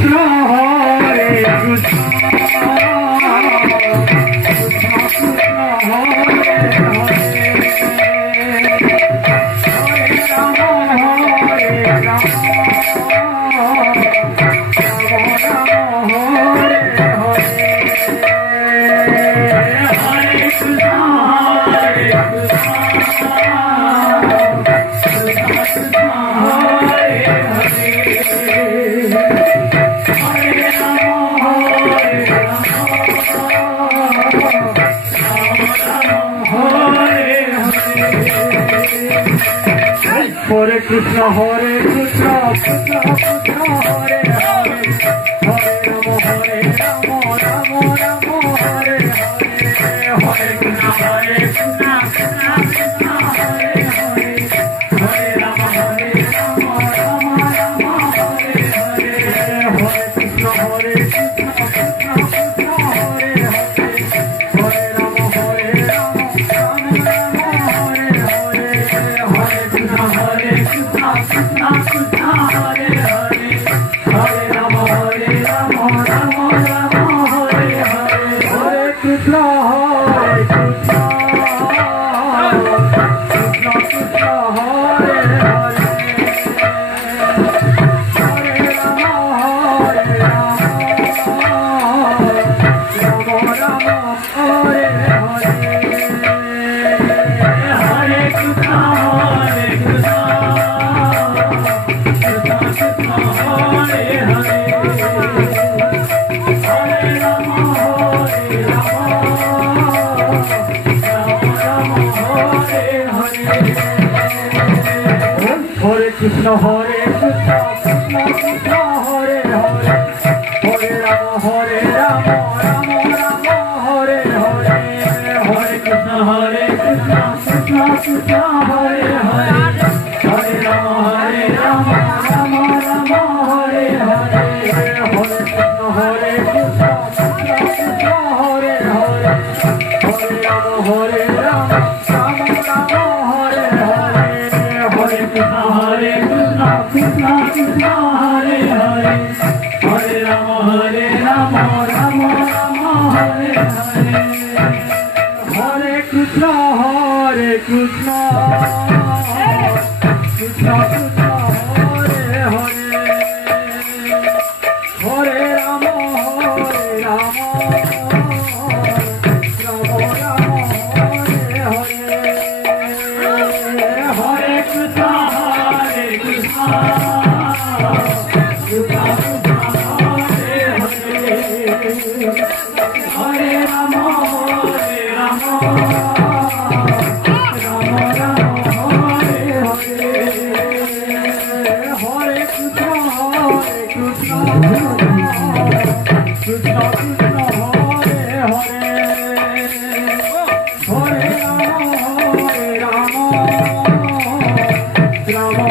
Krishna Hare Krishna Hare Krishna, Hare Krishna, Krishna Krishna, Hare Hare, Hare Rama, Hare Rama, Rama Rama, Hare Hare, Hare Krishna, Hare Krishna, Krishna Krishna, Hare Hare, Hare Rama, Hare Rama, Rama Rama, Hare Hare, Hare Krishna, Hare Krishna, Krishna Krishna, Hare Hare, Hare Rama, Hare Rama, Rama Rama, Hare Hare, Hare Krishna, Hare Krishna, Krishna Krishna, Hare Hare, Hare Rama, Hare Rama, Rama Rama, Hare Hare, Hare Krishna, Hare Krishna, Krishna Krishna, Hare Hare, Hare Rama, Hare Rama, Rama Rama, Hare Hare, Hare Krishna, Hare Krishna, Krishna Krishna, Hare Hare, Hare Rama, Hare Rama, Rama Rama, Hare Hare, Hare Krishna, Hare Krishna, Krishna Krishna, Hare Hare, Hare Rama, Hare Rama, Rama Rama, Hare Hare, Hare Krishna, Hare Krishna, Krishna Krishna, Hare Hare, Hare Rama, Hare Rama, Rama Rama, Hare Hare, Hare Krishna, Hare Krishna, Krishna Krishna, Hare Hare, Hare Rama, Hare Rama, Rama Rama, Hare Hare, Hare Krishna, Hare Krishna, Krishna Krishna, Hare Hare, Hare Rama, Hare Rama, Rama Rama, Hare Hare, Hare Krishna, Hare Krishna, Krishna Krishna, Hare Hare, Hare Rama, Hare Rama, Rama Rama, Hare Hare, Hare Krishna, Hare Krishna, Krishna Krishna, Hare Hare, Hare Rama, Hare Rama, Rama Rama, Hare Hare, Hare Krishna, Hare Krishna, Krishna Krishna, Hare Hare, Hare Rama, Hare Rama, Rama